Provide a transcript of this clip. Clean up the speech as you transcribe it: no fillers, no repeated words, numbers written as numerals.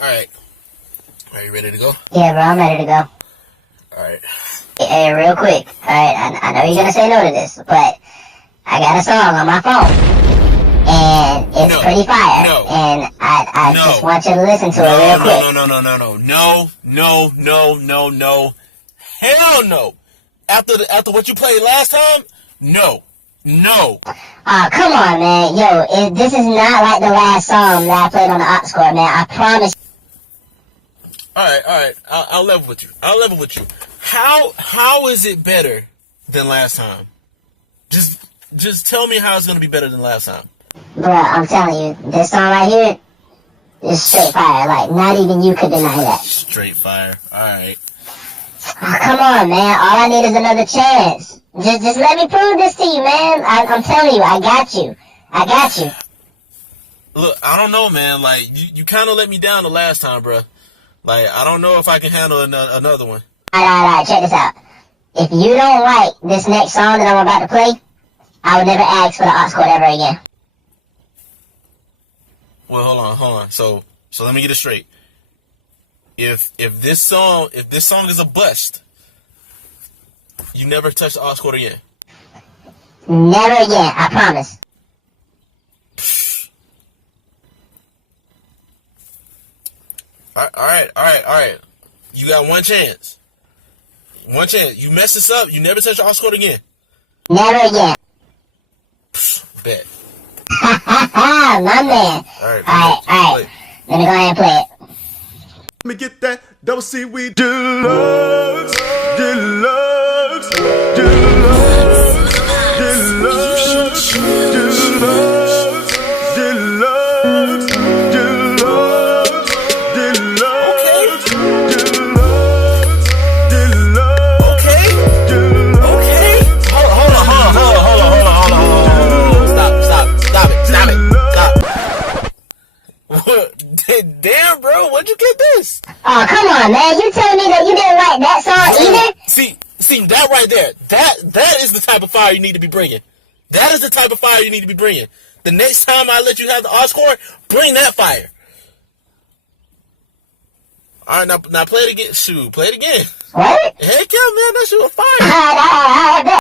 Alright. Are you ready to go? Yeah, bro, I'm ready to go. Alright. Hey, real quick. Alright, I know you're gonna say no to this, but I got a song on my phone. And it's pretty fire. No. And I just want you to listen to it real quick. No. Hell no. After what you played last time? No. Oh, come on, man. Yo, this is not like the last song that I played on the AUX score, man. I promise. Alright. I'll level with you. How is it better than last time? Just tell me how it's gonna be better than last time. Bro, I'm telling you, this song right here is straight fire. Like, not even you could deny that. Straight fire. Alright. Oh, come on, man. All I need is another chance. Just let me prove this to you, man. I'm telling you, I got you. Look, I don't know, man. Like, you kind of let me down the last time, bro. Like, I don't know if I can handle another one. Alright, check this out. If you don't like this next song that I'm about to play, I would never ask for the AUX code ever again. Well, hold on. So let me get it straight. If this song is a bust, you never touch the AUX code again. Never again, I promise. Alright. You got one chance. You mess this up, you never touch the AUX code again. Never again. Bet. My man. Alright. Let me go ahead and play it. Let me get that double C we deluxe. Damn, bro, where'd you get this? Oh, come on, man. You telling me that you didn't like that song either? See, that right there. That is the type of fire you need to be bringing. That is the type of fire you need to be bringing. The next time I let you have the AUX score, bring that fire. Alright, now play it again. Shoot, play it again. What? Heck yeah, man, that shit was fire. Alright,